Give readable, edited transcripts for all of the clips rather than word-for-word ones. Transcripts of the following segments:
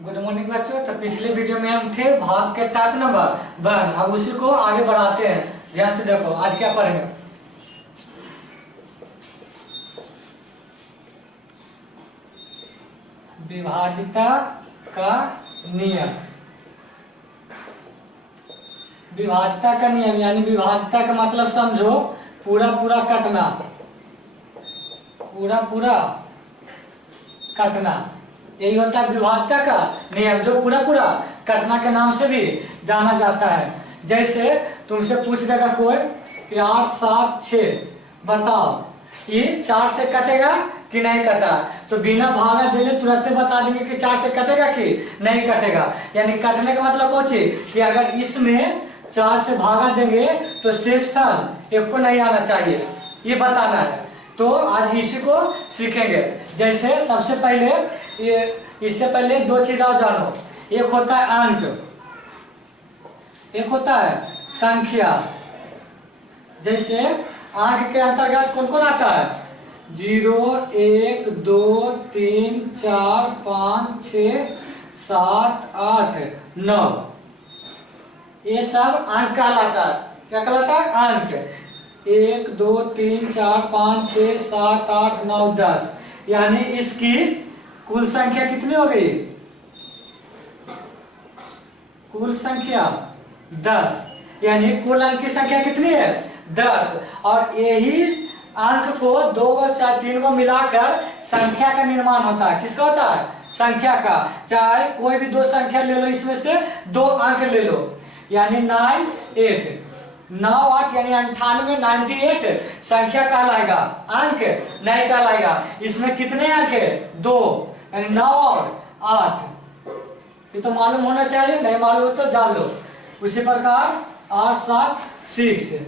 Good morning बच्चों। तो पिछले वीडियो में हम थे भाग के टाइप नंबर 1। अब उसी को आगे बढ़ाते हैं। ध्यान से देखो आज क्या पढ़ेंगे। विभाज्यता का नियम। विभाज्यता का नियम यानी विभाज्यता का मतलब समझो पूरा पूरा कटना, पूरा पूरा कटना, यही होता है विभाज्यता का नियम, जो पूरा पूरा कटना के नाम से भी जाना जाता है। जैसे तुमसे पूछ देगा कोई कि 8, 7, 6 बताओ ये 4 से कटेगा कि नहीं कटा, तो बिना भागा देले तुरंत बता देंगे कि 4 से कटेगा कि नहीं कटेगा। यानी कटने का मतलब कौन चीज कि अगर इसमें 4 से भागा देंगे तो शेषफल एक को नहीं आना चाहिए, ये बताना है। तो आज इसी को सीखेंगे। जैसे सबसे पहले ये इससे पहले दो चीज और जानो। एक होता है अंक, एक होता है संख्या। जैसे अंक के अंतर्गत कौन कौन आता है? 0, 1, 2, 3, 4, 5, 6, 7, 8, 9, ये सब अंक कहलाता है। क्या कहलाता है? अंक। 1, 2, 3, 4, 5, 6, 7, 8, 9, 10, यानी इसकी कुल संख्या कितनी हो गई? कुल संख्या 10, यानी कुल अंक की संख्या कितनी है? 10। और यही अंक को 2 व 3 को मिलाकर संख्या का निर्माण होता है। किसका होता है? संख्या का। चाहे कोई भी दो संख्या ले लो, इसमें से 2 अंक ले लो, यानी 9, 8, 9, 8 यानी 98, 98 संख्या कहलाएगा, अंक नहीं कहलाएगा। इसमें कितने अंक है? 2, यानी 9 और 8। ये तो मालूम होना चाहिए, नहीं मालूम हो तो जान लो। उसी प्रकार 8, 7, 6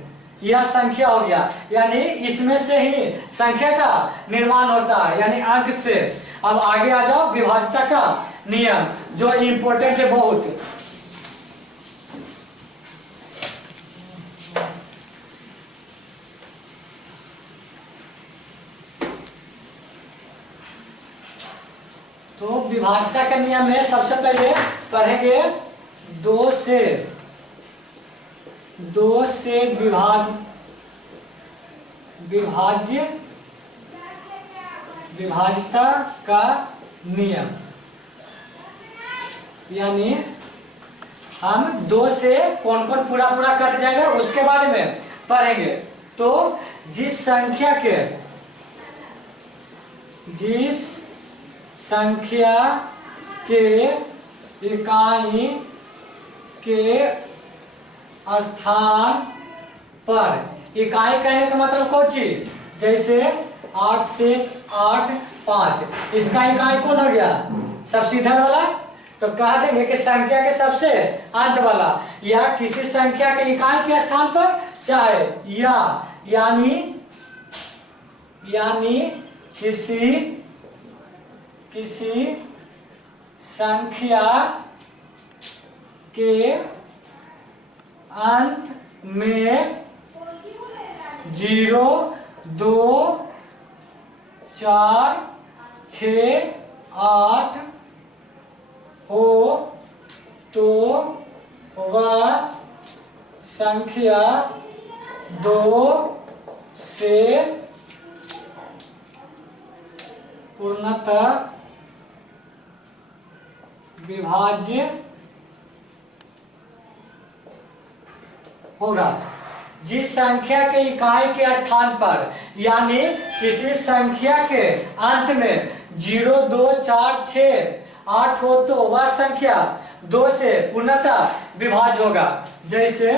यह संख्या हो गया, यानी इसमें से ही संख्या का निर्माण होता है, यानी अंक से। अब आगे आ जाओ विभाज्यता का नियम, जो इम्पोर्टेंट है बहुत। तो विभाज्यता का नियम में सबसे पहले पढ़ेंगे 2 से विभाज्यता का नियम, यानी हम 2 से कौन कौन पूरा पूरा कट जाएगा उसके बारे में पढ़ेंगे। तो जिस संख्या के इकाई के स्थान पर, इकाई कहने का मतलब कौन चीज? जैसे 8 से 8, 5, इसका इकाई कौन हो गया? सबसे इधर वाला। तो कह देंगे कि संख्या के सबसे अंत वाला, या किसी संख्या के इकाई के स्थान पर, चाहे यानी किसी संख्या के अंत में 0, 2, 4, 6, 8 हो तो वह संख्या 2 से पूर्णतः विभाज्य होगा। जिस संख्या के इकाई के स्थान पर, यानी किसी संख्या के अंत में 0, 2, 4, 6, 8 हो तो वह संख्या 2 से पूर्णतः विभाज्य होगा। जैसे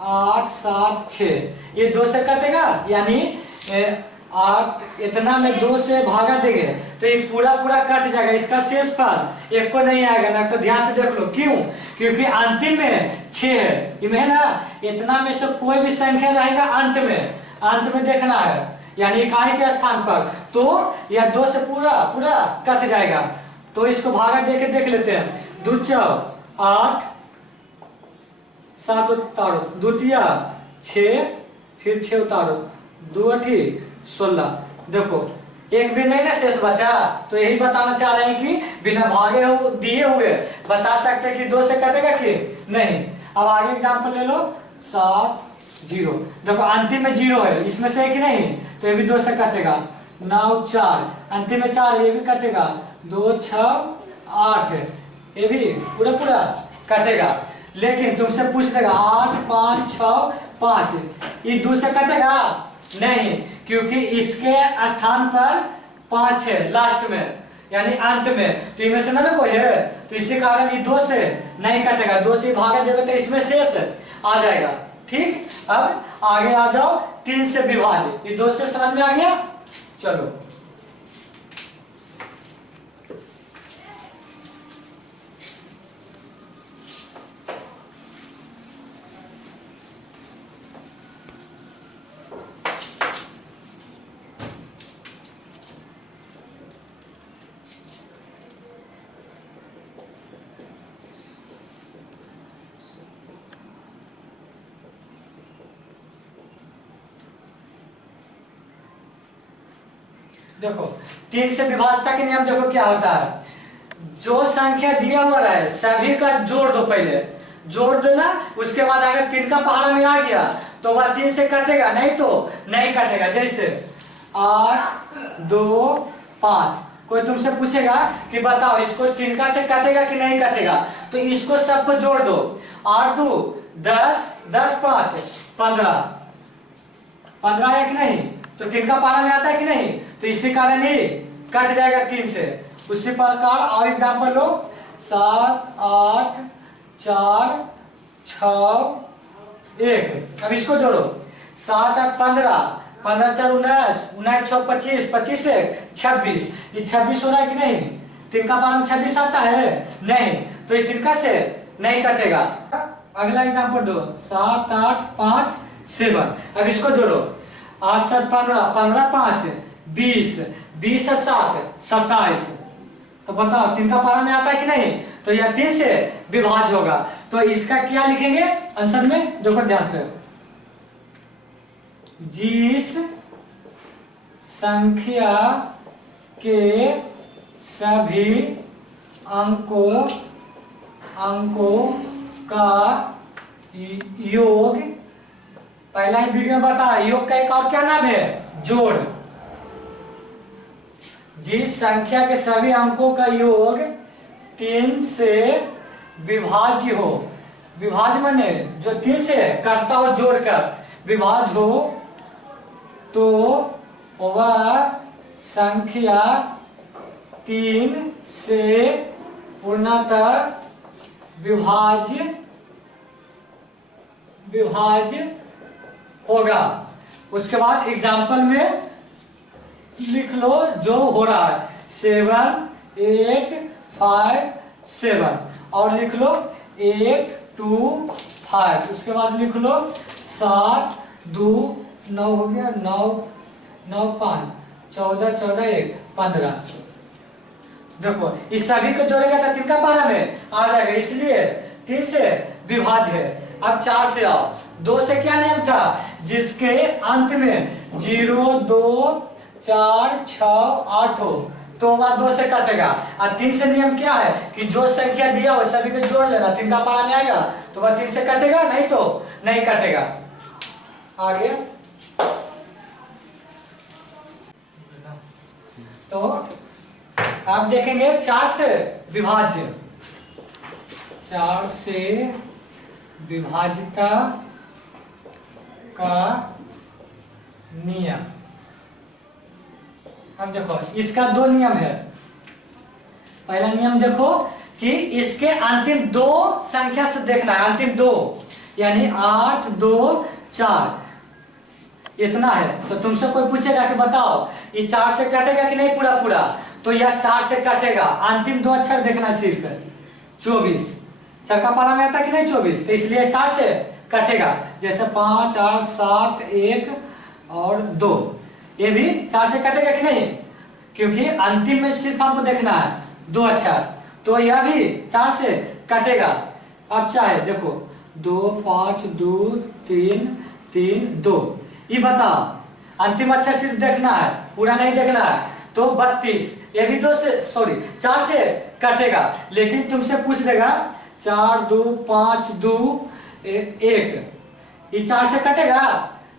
8, 7, 6 ये 2 से कटेगा, यानी 8 इतना में 2 से भागा देंगे तो ये पूरा पूरा कट जाएगा, इसका शेषफल एक को नहीं आएगा ना। तो ध्यान से देख लो, क्यों? क्योंकि अंतिम में 6 है, इनमें ना इतना में से कोई भी संख्या रहेगा अंत में देखना है, यानी इकाई के स्थान पर, तो यह 2 से पूरा पूरा कट जाएगा। तो इसको भागा दे के देख लेते हैं। 2 4 8, 7 उतारो, 2 6, फिर 6 उतारो, 2 8 16। देखो एक भी नहीं ना शेष बचा। तो यही बताना चाह रहे हैं कि बिना भागे दिए हुए बता सकते कि 2 से कटेगा कि नहीं। अब आगे एग्जाम्पल ले लो 7 0। देखो अंतिम में 0 है, इसमें से है कि नहीं, तो ये भी 2 से कटेगा। 9 4, अंतिम में 4 है, ये भी कटेगा। 2 6 8, ये भी पूरा पूरा कटेगा। लेकिन तुमसे पूछ देगा 8 5 6 5, ये 2 से कटेगा नहीं, क्योंकि इसके स्थान पर 5 है लास्ट में, यानी अंत में, तो इनमें से ना कोई है, तो इसी कारण ये 2 से नहीं कटेगा। 2 से भागा देगा तो इसमें शेष आ जाएगा। ठीक, अब आगे आ जाओ 3 से विभाजित। ये 2 से समझ में आ गया। चलो देखो 3 से विभाजता के नियम देखो क्या होता है। जो संख्या दिया हुआ है सभी का जोड़ दो, पहले जोड़ देना, उसके बाद अगर 3 का पहाड़ा में आ गया तो वह 3 से कटेगा, नहीं तो नहीं कटेगा। जैसे 8 2 5, कोई तुमसे पूछेगा कि बताओ इसको 3 का से कटेगा कि नहीं कटेगा, तो इसको सबको जोड़ दो। 8 2 10, 10 5 15, 15 है कि नहीं, तो 3 का पहाड़ा में आता है कि नहीं, तो इसी कारण ही कट जाएगा 3 से। उसी प्रकार और एग्जाम्पल लो 7 8 4 6 1। अब इसको जोड़ो 7 8 15, 15 4 19, 19 6 25, 25 से 26, ये 26 हो रहा है कि नहीं, 3 का पहाड़ा में 26 आता है नहीं, तो ये 3 का से नहीं कटेगा। अगला एग्जाम्पल दो 7 8 5 7। अब इसको जोड़ो 8 7 15, 15 5 20, 20 7 27, तो बताओ 3 का पहाड़ा में आता है कि नहीं, तो यह 3 से विभाज्य होगा। तो इसका क्या लिखेंगे आंसर में, देखो ध्यान से, जिस संख्या के सभी अंकों का योग, पहला ही वीडियो में बताया योग का एक और क्या नाम है, जोड़। जिस संख्या के सभी अंकों का योग 3 से विभाज्य हो, विभाज्य माने जो 3 से कटता हो जोड़कर विभाज्य हो, तो वह संख्या 3 से पूर्णतः विभाज्य होगा। उसके बाद एग्जाम्पल में लिख लो जो हो रहा है 7 8 5 7, और लिख लो 8 2 5, उसके बाद लिख लो 7 2 9 हो गया, 9 9 5 14 14 1 15। देखो इस सभी को जोड़ेगा तो 3 का पहाड़ा में आ जाएगा, इसलिए 3 से विभाज्य है। अब 4 से आओ। 2 से क्या नियम था, जिसके अंत में 0 2 4 6 8 हो तो वह 2 से कटेगा। और 3 से नियम क्या है कि जो संख्या दिया हो सभी को जोड़ लेना, 3 का पहाड़ा में आएगा तो वह 3 से कटेगा, नहीं तो नहीं कटेगा। आगे तो आप देखेंगे 4 से विभाज्य, 4 से विभाज्यता का नियम। अब देखो इसका 2 नियम है। पहला नियम देखो कि इसके अंतिम 2 संख्या से देखना है, अंतिम 2 यानी 8 2 4 इतना है। तो तुमसे कोई पूछेगा कि बताओ ये 4 से कटेगा कि नहीं पूरा पूरा, तो यह 4 से कटेगा। अंतिम 2 अक्षर देखना सिर्फ 24, 4 का पहाड़ा में आता कि नहीं 24, तो इसलिए 4 से कटेगा। जैसे 5 8 7 1 और 2, ये भी 4 से कटेगा कि नहीं, क्योंकि अंतिम में सिर्फ हमको देखना है 2 अक्षर, तो यह भी 4 से कटेगा। अब चाहे देखो 2 5 2 3 3 2, ये बताओ अंतिम अक्षर सिर्फ देखना है, पूरा नहीं देखना है, तो 32, ये भी 2 से सॉरी 4 से कटेगा, लेकिन तुमसे पूछ देगा 4 2 5 2 1, ये 4 से कटेगा।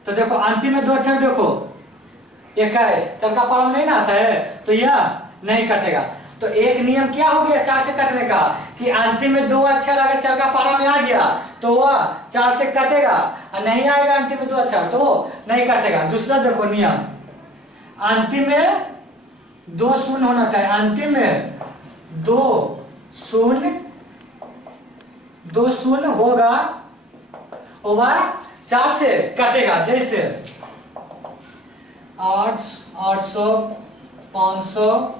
तो देखो अंतिम में 2 अक्षर देखो 21, चल का पारा में नहीं ना आता है, तो यह नहीं कटेगा। तो एक नियम क्या हो गया 4 से कटने का, कि अंतिम में 2 अक्षर अगर चल का पारा में आ गया तो वह 4 से कटेगा, और नहीं आएगा अंतिम में 2 अक्षर तो नहीं कटेगा। दूसरा देखो नियम, अंतिम में 2 शून्य होना चाहिए, अंतिम में 2 शून्य होगा, वह 4 से कटेगा। जैसे 800 500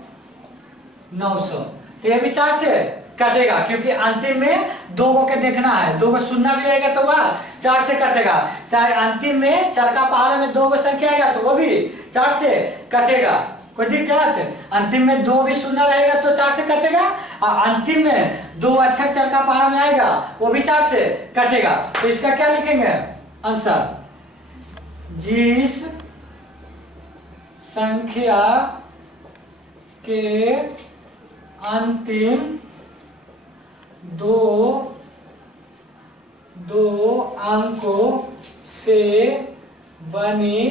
900, तो ये भी 4 से कटेगा, क्योंकि अंतिम में 2 को देखना है, 2 को सुनना भी रहेगा तो वह 4 से कटेगा। चाहे अंतिम में चर का पहाड़ में 2 संख्या आएगा तो वो भी 4 से कटेगा, कोई दिक्कत। अंतिम में 2 भी सुनना रहेगा तो 4 से कटेगा, और अंतिम में 2 अक्षर चर का पहाड़ में आएगा वो भी 4 से कटेगा। तो इसका क्या लिखेंगे आंसर, जिस संख्या के अंतिम दो अंकों से बनी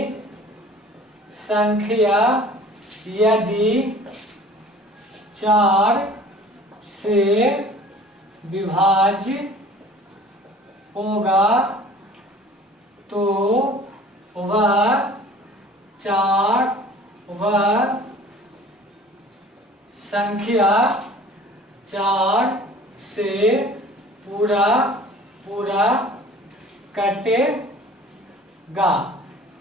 संख्या यदि 4 से विभाज्य होगा तो वह संख्या 4 से पूरा कटेगा,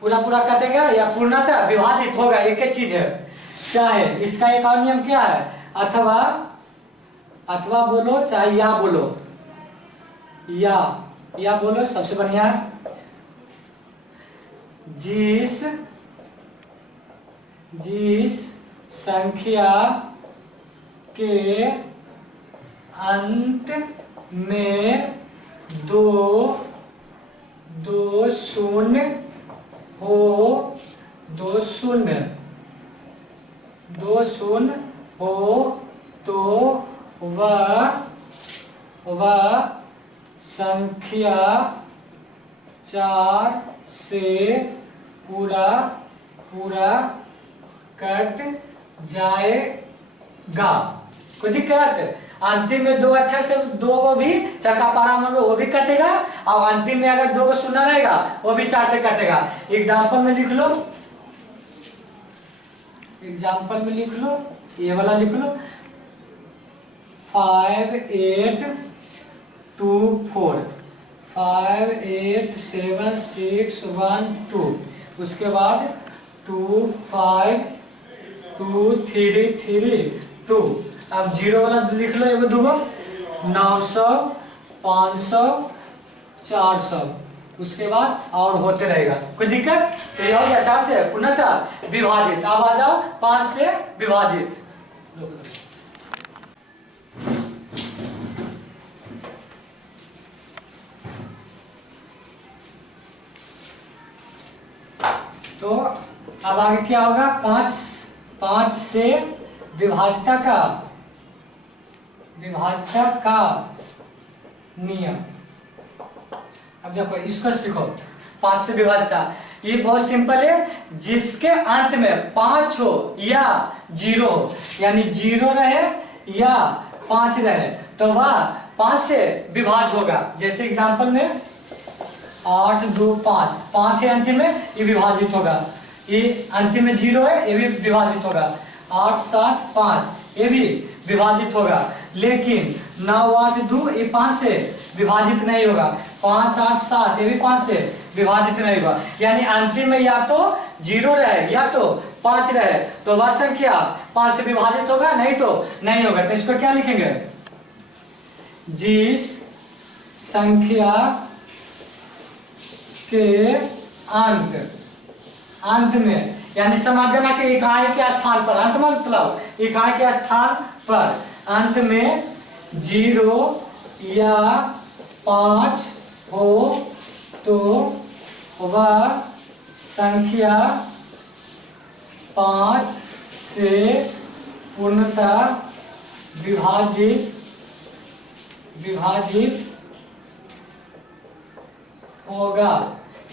पूरा कटेगा या पूर्णतः विभाजित होगा, एक ही चीज है। क्या है इसका एक और नियम क्या है, अथवा बोलो चाहे या बोलो, या बोलो सबसे बढ़िया। जिस संख्या के अंत में 2 शून्य हो तो वह संख्या 4 से पूरा कट जाएगा, कोई दिक्कत। अंतिम में 2 अक्षर से 2 को भी चरका पारा में वो भी कटेगा, और अंतिम में अगर 2 को सुनना रहेगा वो भी 4 से कटेगा। एग्जाम्पल में लिख लो, ये वाला लिख लो 5 8 2 4 5 8 7 6 1 2, उसके बाद 2 5 2 3 3 2। अब 0 वाला लिख लो, एगो दूगो 900 500 400, उसके बाद और होते रहेगा, कोई दिक्कत। तो ये हो गया 4 से पूर्णतः विभाजित। अब आ जाओ 5 से विभाजित। तो अब आगे क्या होगा, 5 से विभाजता का नियम। अब देखो इसको सीखो, 5 से विभाजता, ये बहुत सिंपल है। जिसके अंत में 5 हो या 0 हो, यानी 0 रहे या 5 रहे, तो वह 5 से विभाज्य होगा। जैसे एग्जांपल में 8 2 5, 5 है अंतिम में, ये विभाजित होगा। ये अंतिम में 0 है, ये भी विभाजित होगा। 8 7 5, ये भी विभाजित होगा। लेकिन 9 8 2, ये 5 से विभाजित नहीं होगा। 5 8 7, ये भी 5 से विभाजित नहीं होगा। यानी अंतिम में या तो 0 रहे या तो 5 रहे, तो वह संख्या 5 से विभाजित होगा, नहीं तो नहीं होगा। तो इसको क्या लिखेंगे, जिस संख्या के अंत में, यानी समझ जाना कि इकाई के स्थान पर, अंत मतलब इकाई के स्थान पर अंत में 0 या 5 हो तो वह संख्या 5 से पूर्णतः विभाजित होगा।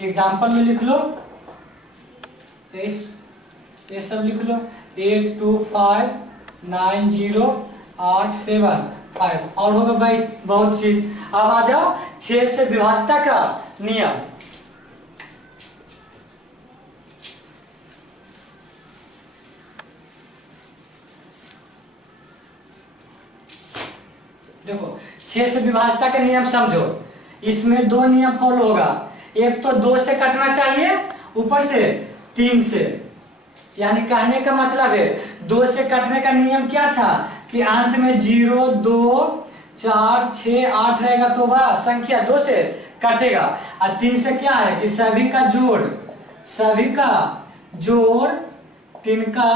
एग्जाम्पल में लिख लो, ये सब लिख लो, 82590875 और होगा भाई बहुत चीज। अब आ जाओ 6 से विभाज्यता का नियम। देखो 6 से विभाज्यता का नियम समझो। इसमें 2 नियम फॉलो होगा। एक तो 2 से कटना चाहिए, ऊपर से 3 से। यानी कहने का मतलब है 2 से कटने का नियम क्या था कि अंत में 0, 2, 4, 6, 8 रहेगा तो वह संख्या 2 से कटेगा। और 3 से क्या है कि सभी का जोड़ तिनका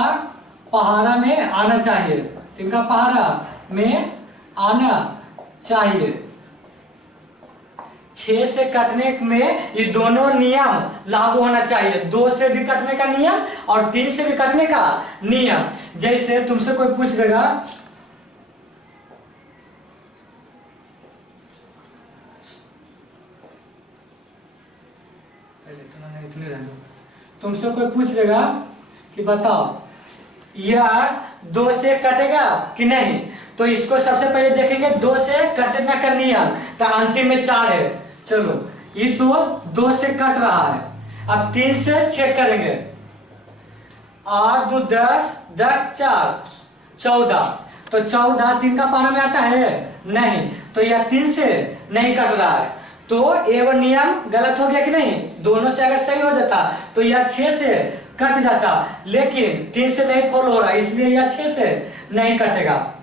पहाड़ा में आना चाहिए। तिनका पहाड़ा में आना चाहिए। 6 से कटने में ये दोनों नियम लागू होना चाहिए, 2 से भी कटने का नियम और 3 से भी कटने का नियम। जैसे तुमसे कोई पूछ देगा तुमसे कोई पूछ देगा कि बताओ यह 2 से कटेगा कि नहीं, तो इसको सबसे पहले देखेंगे 2 से कटने का नियम। तो अंतिम में 4 है, चलो ये तो 2 से कट रहा है। अब 3 से चेक करेंगे, 8, 2, 10, 10, 4, 14। तो 14 3 का पारा में आता है नहीं, तो यह 3 से नहीं कट रहा है। तो ये वो नियम गलत हो गया कि नहीं। दोनों से अगर सही हो जाता तो यह 6 से कट जाता, लेकिन 3 से नहीं फॉलो हो रहा, इसलिए यह 6 से नहीं कटेगा।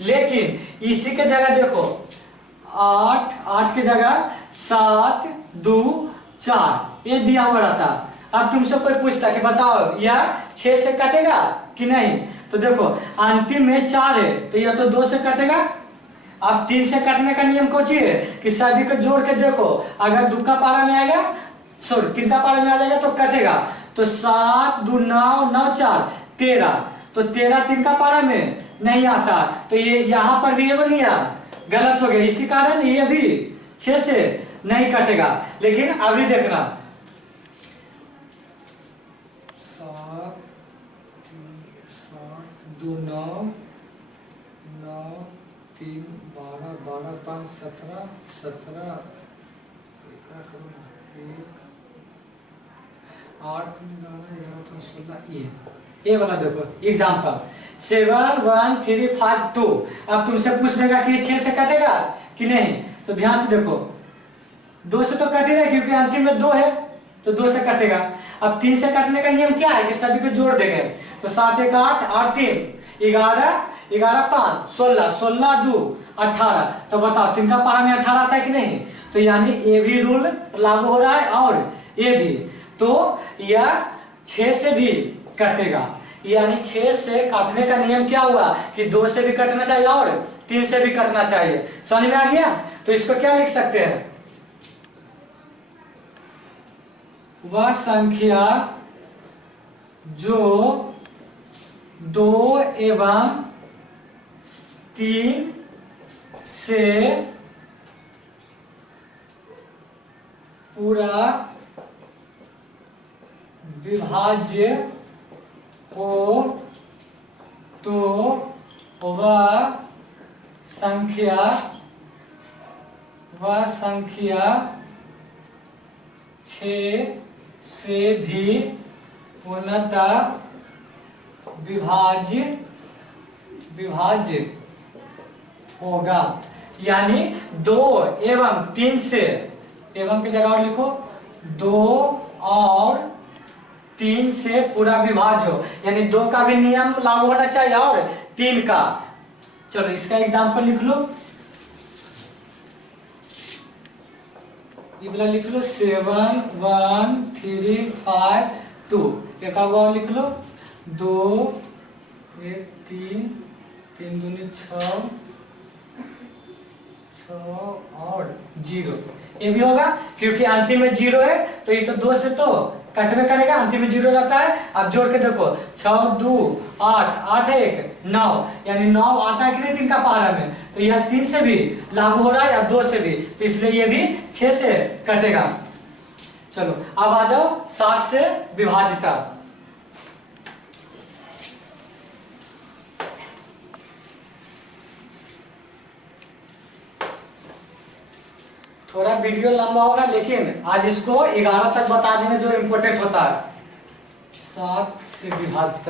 लेकिन इसी के जगह देखो 8 की जगह 7, 2, 4 ये दिया हुआ रहता। अब तुमसे कोई पूछता कि बताओ यह 6 से कटेगा कि नहीं, तो देखो अंतिम में 4 है तो यह तो 2 से कटेगा। अब 3 से कटने का नियम कौन सी है कि सभी को जोड़ के देखो, अगर 2 का पारा में आएगा, सॉरी 3 का पारा में आ जाएगा तो कटेगा। तो 7, 2, 9, 9, 4, 13। तो 13 3 का पारा में नहीं आता, तो ये यहाँ पर भी ये नियम गलत हो गया। इसी कारण ये भी 6 से नहीं कटेगा। लेकिन अभी देखना 7, 2, 9, 9, 3, 12, 12, 5, 17, 17, 8, 9, 11, 16। ये वाला देखो एग्जाम्पल 7, 1, 3, 5, 2। अब तुमसे पूछ देगा कि ये 6 से कटेगा कि नहीं, तो ध्यान से देखो 2 से तो कटेगा क्योंकि अंतिम में 2 है तो 2 से कटेगा। अब 3 से कटने का नियम क्या है कि सभी को जोड़ देंगे। तो 7, 1, 8, 8, 3, 11, 11, 5, 16, 16, 2, 18। तो बताओ 3 का पारा में 18 आता है कि नहीं, तो यानी ये भी रूल लागू हो रहा है और ये भी। तो यह 6 से भी कटेगा। यानी 6 से काटने का नियम क्या हुआ कि 2 से भी कटना चाहिए और 3 से भी कटना चाहिए। समझ में आ गया। तो इसको क्या लिख सकते हैं, वह संख्या जो 2 एवं 3 से पूरा विभाज्य हो तो वह संख्या 6 से भी पूर्णतः विभाज्य होगा। यानी 2 एवं 3 से, एवं की जगह और लिखो 2 और 3 से पूरा विभाज्य हो, यानी 2 का भी नियम लागू होना चाहिए और 3 का। चलो इसका एग्जांपल लिख लो, ये वाला लिख लो 7, 1, 3, 5, 2। एक और लिख लो 2, 1, 3, 3 दूनी 6 और 0। ये भी होगा क्योंकि अंतिम में 0 है तो ये तो 2 से तो कटवे करेगा, अंतिम में 0 रहता है। अब जोड़ के देखो 6 2 8 8 1 9, यानी 9 आता है कि नहीं 3 का पहाड़ा में, तो यह 3 से भी लागू हो रहा है या 2 से भी, तो इसलिए ये भी 6 से कटेगा। चलो अब आ जाओ 7 से विभाजिता। थोड़ा वीडियो लंबा होगा, लेकिन आज इसको 11 तक बता देंगे जो इम्पोर्टेंट होता है। 7 से विभाजित,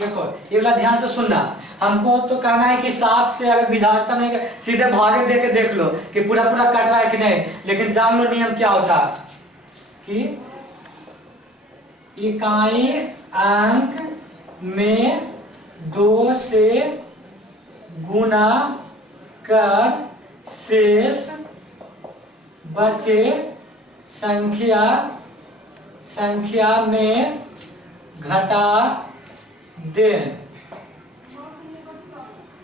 देखो ये वाला ध्यान से सुनना। हमको तो कहना है कि 7 से अगर विभाजित नहीं कर, सीधे भागे दे के देख लो कि पूरा पूरा कट रहा है कि नहीं, लेकिन जान लो नियम क्या होता है कि इकाई अंक में 2 से गुना कर शेष बचे संख्या में घटा दे,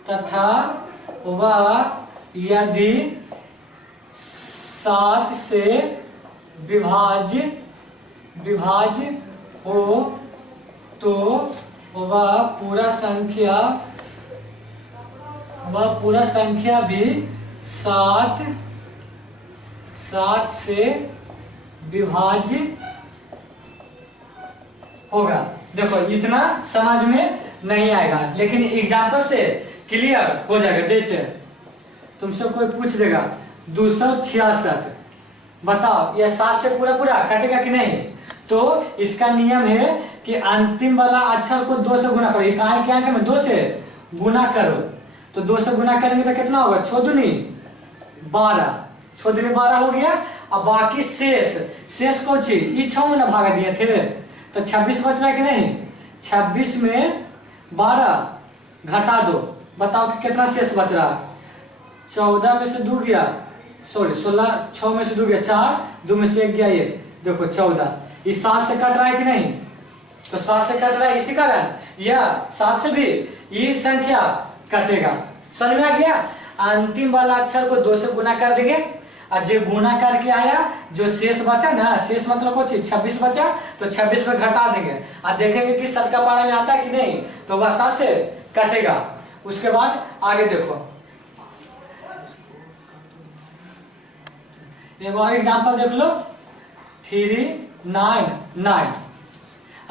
तथा वह यदि 7 से विभाज्य हो तो वह पूरा संख्या भी 7 से विभाज्य होगा। देखो इतना समझ में नहीं आएगा, लेकिन एग्जाम्पल से क्लियर हो जाएगा। जैसे तुमसे कोई पूछ देगा 266, बताओ यह 7 से पूरा पूरा कटेगा कि नहीं, तो इसका नियम है कि अंतिम वाला अक्षर को 2 से गुना करो। इकाई के अंक में 2 से गुना करो, तो 2 से गुना करेंगे तो कितना होगा, 6 दूनी 12, 6 दूनी 12 हो गया। अब बाकी शेष कौन सी, ये 6 में ना भागा दिए थे, तो 26 बच रहा है कि नहीं। 26 में 12 घटा दो, बताओ कि कितना शेष बच रहा है। 14 में से 2 गया, सॉरी 16, 6 में से 2 गया 4, 2 में से 1 गया 1, देखो 14। इस 7 से कट रहा है कि नहीं, तो 7 से कट रहा है, इसी कारण यह 7 से भी ये संख्या कटेगा। समझ में आ गया। अंतिम वाला अक्षर को 2 से गुना कर देंगे, और जो गुना करके आया जो शेष बचा ना, शेष मतलब कुछ 26 बचा, तो 26 में घटा देंगे और देखेंगे कि 7 का पारा में आता है कि नहीं, तो वह 7 से कटेगा। उसके बाद आगे देखो, एक और एग्जांपल देख लो, 399,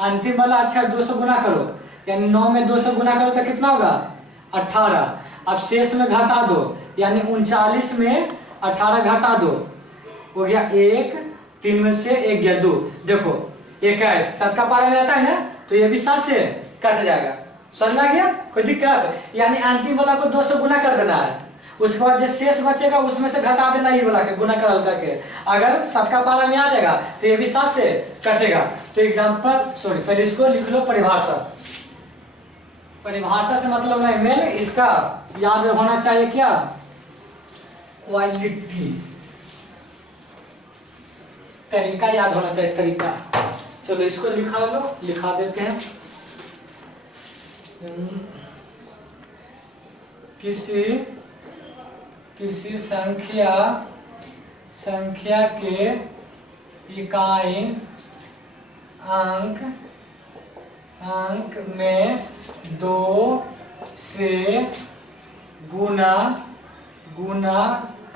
अंतिम वाला अक्षर 2 से गुना करो, यानी 9 में 2 से गुना करो तो कितना होगा, 18। अब शेष में घटा दो, यानी 39 में 18 घटा दो, हो गया 1, 3 में से 1 गया 2, देखो 21, 7 का पारा में आता है ना, तो ये भी 7 से कट जाएगा। समझ में आ गया, कोई दिक्कत। यानी अंतिम वाला को 2 से गुना कर देना है, उसके बाद जो शेष बचेगा उसमें से घटा देना, ये वाला के गुना कर करके, अगर 7 का पारा में आ जाएगा तो ये भी 7 से कटेगा। तो एग्जाम्पल, सॉरी पहले इसको लिख लो, परिभाषा से मतलब नहीं, मेन इसका याद होना चाहिए क्या, क्वालिटी, तरीका याद होना चाहिए, तरीका। चलो इसको लिखा देते हैं। किसी संख्या के इकाई अंक में 2 से गुना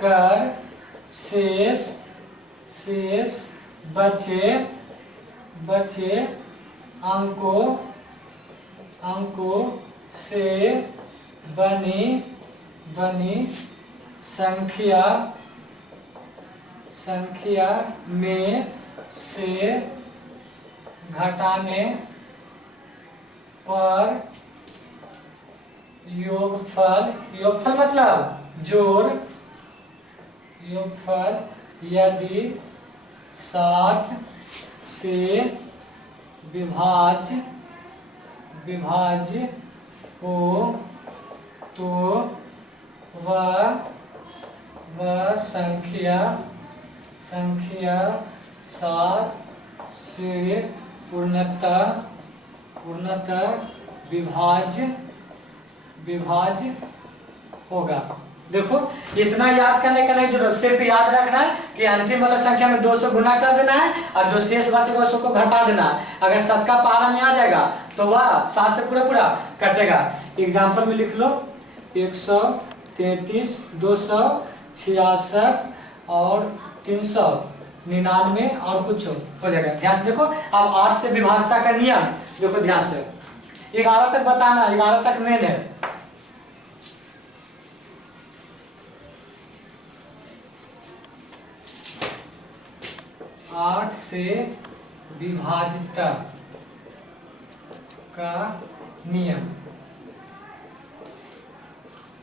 कर शेष बचे अंकों से बनी संख्या में से घटाने पर योगफल मतलब जोड़, योगफल यदि 7 से विभाज्य हो तो वह संख्या 7 से पूर्णतः विभाज्य होगा। देखो इतना याद करने का नहीं जरूरत, सिर्फ याद रखना है कि अंतिम वाला संख्या में 2 से गुना कर देना है और जो शेष बचेगा उसको घटा देना है। अगर 7 का पारा में आ जाएगा तो वह 7 से पूरा पूरा कटेगा। एग्जाम्पल में लिख लो 133, 266 और 399 और कुछ हो जाएगा। ध्यान से देखो। अब 8 से विभाज्यता का नियम देखो ध्यान से, 11 तक बताना, 11 तक मेन है। 8 से विभाज्यता का नियम।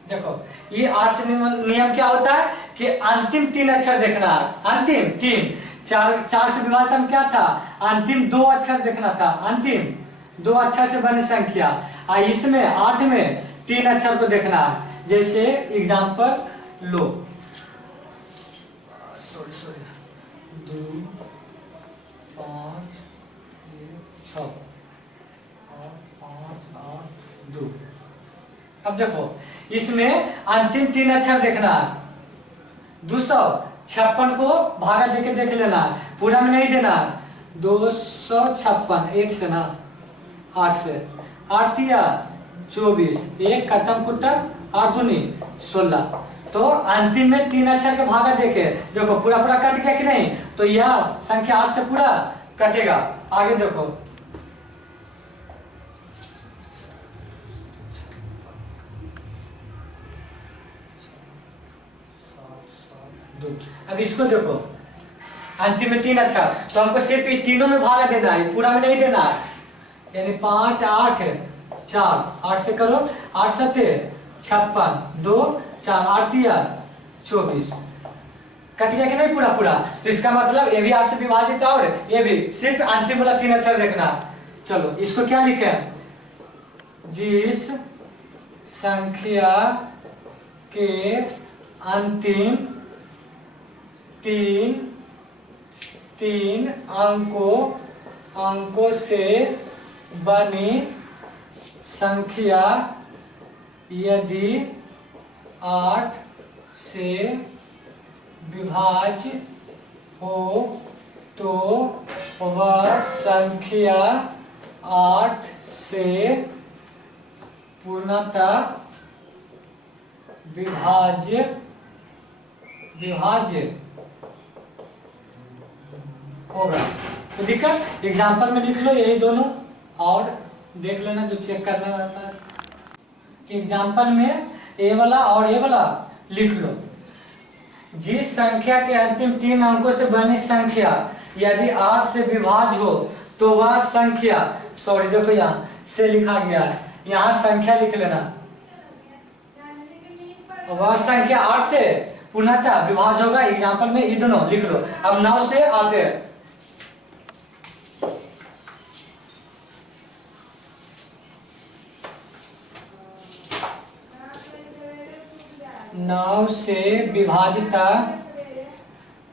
देखो ये 8 से नियम क्या होता है कि अंतिम 3 अक्षर देखना है। अंतिम 3, 4 से विभाज्यता में क्या था, अंतिम 2 अक्षर देखना था, अंतिम 2 अक्षर से बनी संख्या। और इसमें 8 में 3 अक्षर को देखना है। जैसे एग्जाम्पल लो, 2, 5, 6 और 5, 8, 2। अब देखो इसमें अंतिम 3 अक्षर देखना है। 256 को भागा देके देख लेना है, पूरा में नहीं देना है। 256 8 से ना, 8 से 8 या 24, 1 कटम कुटम 8 दूनी 16। तो अंतिम में 3 अक्षर के भागा देके देखो पूरा पूरा कट गया कि नहीं, तो यह संख्या 8 से पूरा कटेगा। आगे देखो अब इसको देखो अंतिम में 3 अक्षर, तो हमको सिर्फ ये तीनों में भागा देना है, पूरा में नहीं देना है। यानी 5, 8, 4, 8 से करो, 8 7 56, 2 4, 8 या 24, कट गया कि नहीं पूरा पूरा। तो इसका मतलब ये भी 8 से विभाजित और ये भी, सिर्फ अंतिम वाला 3 अक्षर देखना। चलो इसको क्या लिखे, जिस संख्या के अंतिम 3 अंकों से बनी संख्या यदि 8 से विभाज्य हो तो वह संख्या 8 से पूर्णतः विभाज्य होगा। तो दिक्कत एग्जाम्पल में लिख लो यही दोनों और देख लेना जो चेक करना रहता है। एग्जाम्पल में ए वाला और ए वाला लिख लो। जिस संख्या के अंतिम 3 अंकों से बनी संख्या यदि 8 से विभाज्य हो तो वह संख्या, सॉरी देखो यहाँ से लिखा गया है, यहाँ संख्या लिख लेना, वह संख्या 8 से पूर्णतः विभाज्य होगा। एग्जाम्पल में ये दोनों लिख लो। अब 9 से आते हैं। 9 से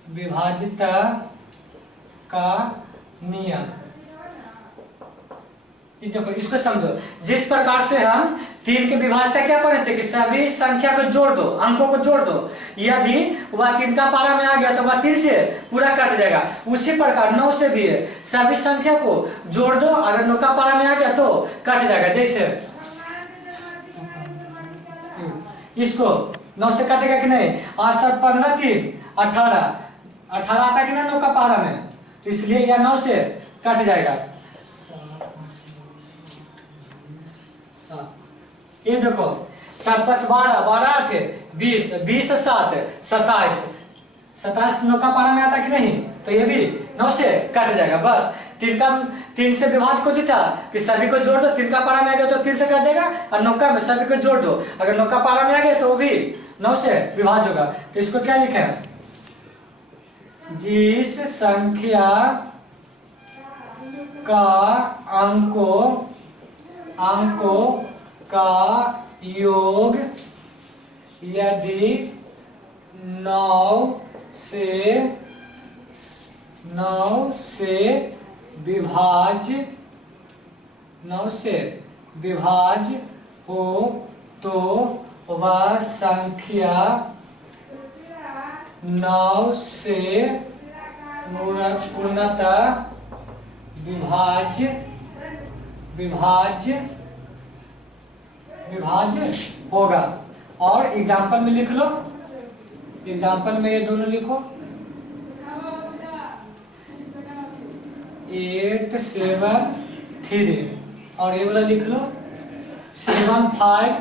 विभाजिता का नियम। ये देखो इसको समझो। जिस प्रकार से हम 3 के विभाजिता क्या पढ़े थे कि सभी संख्या को जोड़ दो, अंकों को जोड़ दो, यदि वह 3 का पारा में आ गया तो वह 3 से पूरा कट जाएगा। उसी प्रकार 9 से भी है, सभी संख्या को जोड़ दो, अगर 9 का पारा में आ गया तो कट जाएगा। जैसे इसको 9 से कटेगा कि नहीं, 8 7 15 3 18 आता कि नहीं 9 का पारा में, तो इसलिए यह 9 से कट जाएगा। ये देखो 7 5 12 12 8 20 20 7 27 27 9 का पारा में आता कि नहीं, तो ये भी 9 से कट जाएगा। बस 3 से विभाज्य को जीता कि सभी को जोड़ दो, 3 का पारा में आ गया तो 3 से कट देगा, और 9 का में सभी को जोड़ दो, अगर 9 का पारा में आ गया तो वो भी 9 से विभाज्य होगा। तो इसको क्या लिखे हैं, जिस संख्या का अंकों का योग यदि 9 से विभाज्य हो तो वह संख्या 9 से पूर्णतः विभाज्य होगा। और एग्जाम्पल में लिख लो, एग्जाम्पल में ये दोनों लिखो, 8 7 3, और ये वाला लिख लो 7 5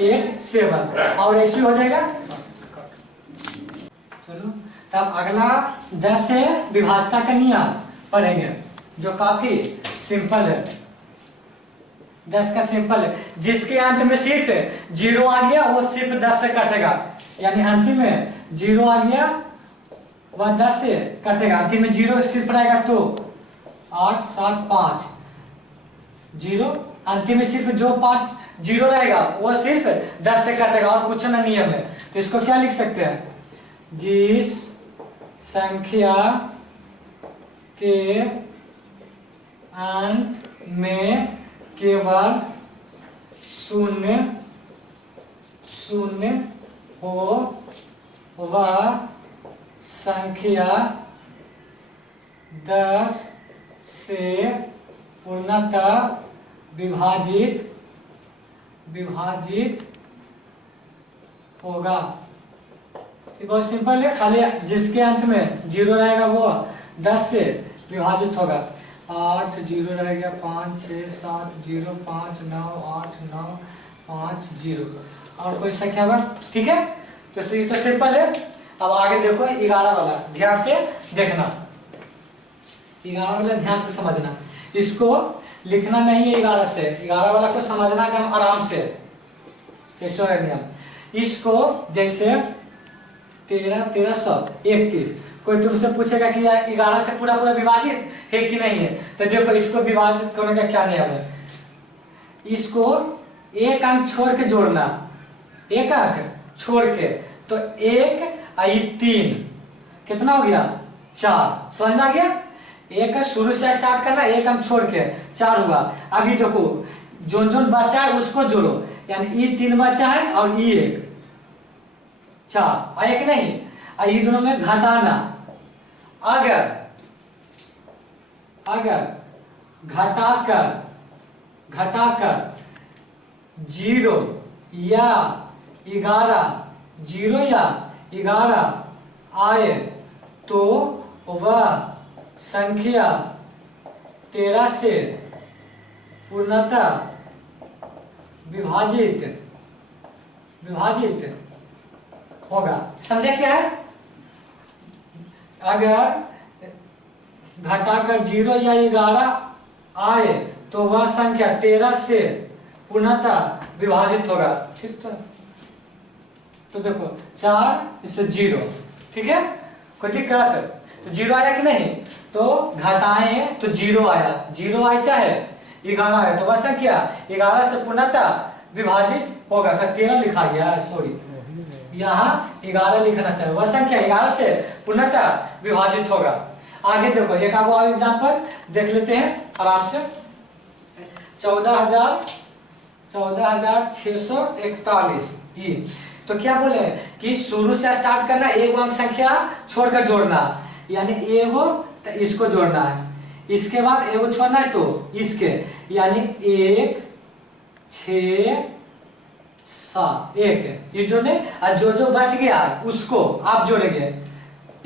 8 7, और ऐसे हो जाएगा। चलो तब अगला 10 से विभाज्यता का नियम पढ़ेंगे, जो काफी सिंपल है। 10 का सिंपल है, जिसके अंत में सिर्फ 0 आ गया वो सिर्फ 10 से कटेगा, यानी अंतिम में 0 आ गया वह 10 से कटेगा, अंतिम में 0 सिर्फ रहेगा तो 8 7 5 0, अंतिम में सिर्फ जो 5 0 रहेगा वो सिर्फ 10 से कटेगा और कुछ ना नियम है। तो इसको क्या लिख सकते हैं, जिस संख्या के अंत में केवल 0 हो वह संख्या 10 से पूर्णतः विभाजित होगा। ये बहुत सिंपल है, खाली जिसके अंत में 0 रहेगा वो 10 से विभाजित होगा। 8 0 रहेगा, 5 6 7 0 5 9 8 9 5 0, और कोई संख्या होगा, ठीक है। तो ये तो सिंपल है। अब आगे देखो 11 वाला, ध्यान से देखना, 11 वाला ध्यान से समझना, इसको लिखना नहीं है 11 से, 11 वाला को समझना एकदम आराम से, कैसे है नियम। इसको जैसे 13 13 100 31, कोई तुमसे पूछेगा कि यार 11 से पूरा विभाजित है कि नहीं है, तो देखो इसको विभाजित करने का क्या नियम है, इसको एक अंक छोड़ के जोड़ना, एक अंक छोड़ के, तो 1 और 3 कितना हो गया 4, समझ में आ गया। एक शुरू से स्टार्ट करना, एक अंक छोड़ के 4 हुआ। अभी देखो जो बचा है उसको जोड़ो, यानी ये 3 बचा है और ये 1 4 आया कि नहीं, और ये दोनों में घटाना, अगर घटाकर 0 या 11 आए तो वह संख्या 13 से पूर्णतः विभाजित होगा। समझे क्या है, अगर घटाकर 0 या 11 आए तो वह संख्या 13 से पूर्णतः विभाजित होगा, ठीक। तो देखो 4 इससे 0, ठीक है, कोई दिक्कत है, तो 0 आया कि नहीं, तो घटाएं तो 0 आया, 0 आया चाहे 11 आया, तो वह संख्या 11 से पूर्णतः विभाजित होगा। 13 लिखा गया है, सॉरी, यहाँ 11 लिखना चाहिए, वह संख्या 11 से पूर्णतः विभाजित होगा। आगे देखो एक आगे और एग्जाम्पल देख लेते हैं आराम से। 14,641, तो क्या बोले कि शुरू से स्टार्ट करना, एक अंक संख्या छोड़कर जोड़ना, यानी एगो तो इसको जोड़ना है, इसके बाद एगो छोड़ना है तो इसके, यानी 1 6 7 1, ये जोड़ने, और जो बच गया उसको आप जोड़ेंगे।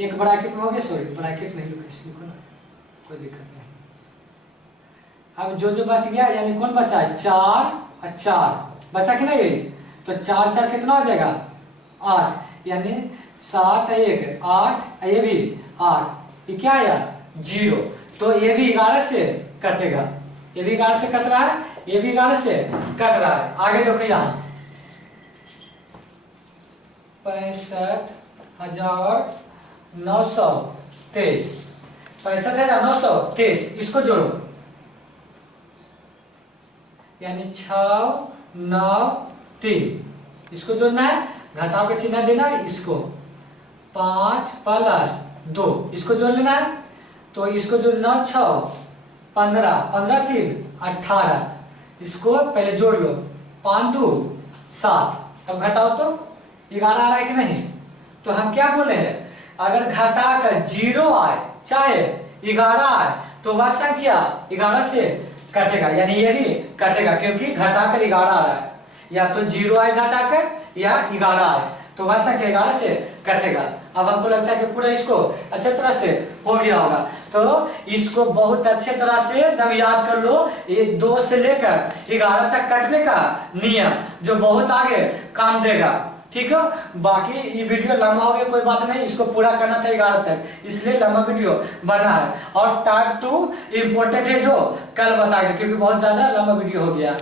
एक ब्रैकेट में हो गया, सॉरी ब्रैकेट नहीं लिखो ना, कोई दिक्कत नहीं। अब जो बच गया, यानी कौन बचा है 4 और 4 बचा कि नहीं, तो 4 4 कितना हो जाएगा 8, यानी 7 1 8, ये भी 8, ये क्या आया 0, तो ये भी 11 से कटेगा, ये भी 11 से कट रहा है, ये भी 11 से कट रहा है। आगे देखो यहाँ 65,923, 65,923, इसको जोड़ो, यानी 6 9 3, इसको जोड़ना है, घटाव का चिन्ह देना है, इसको 5 + 2 इसको जोड़ लेना है, तो इसको जो 9 6 15 15 3 18, इसको पहले जोड़ लो, 5 2 7, अब घटाओ तो 11 आ रहा है कि नहीं। तो हम क्या बोले हैं, अगर घटाकर 0 आए चाहे 11 आए तो वह संख्या 11 से कटेगा, यानी ये भी कटेगा क्योंकि घटाकर 11 आ रहा है। या तो 0 आए घटाकर या 11 आए तो वह संख्या 11 से कटेगा। अब हमको लगता है कि पूरा इसको अच्छे तरह से हो गया होगा। तो इसको बहुत अच्छे तरह से एकदम याद कर लो, ये 2 से लेकर 11 तक कटने का नियम जो बहुत आगे काम देगा। ठीक है, बाकी ये वीडियो लंबा हो गया कोई बात नहीं, इसको पूरा करना था 11 तक, इसलिए लंबा वीडियो बना है। और टाइप 2 इम्पोर्टेंट है जो कल बताएगा क्योंकि बहुत ज्यादा लंबा वीडियो हो गया।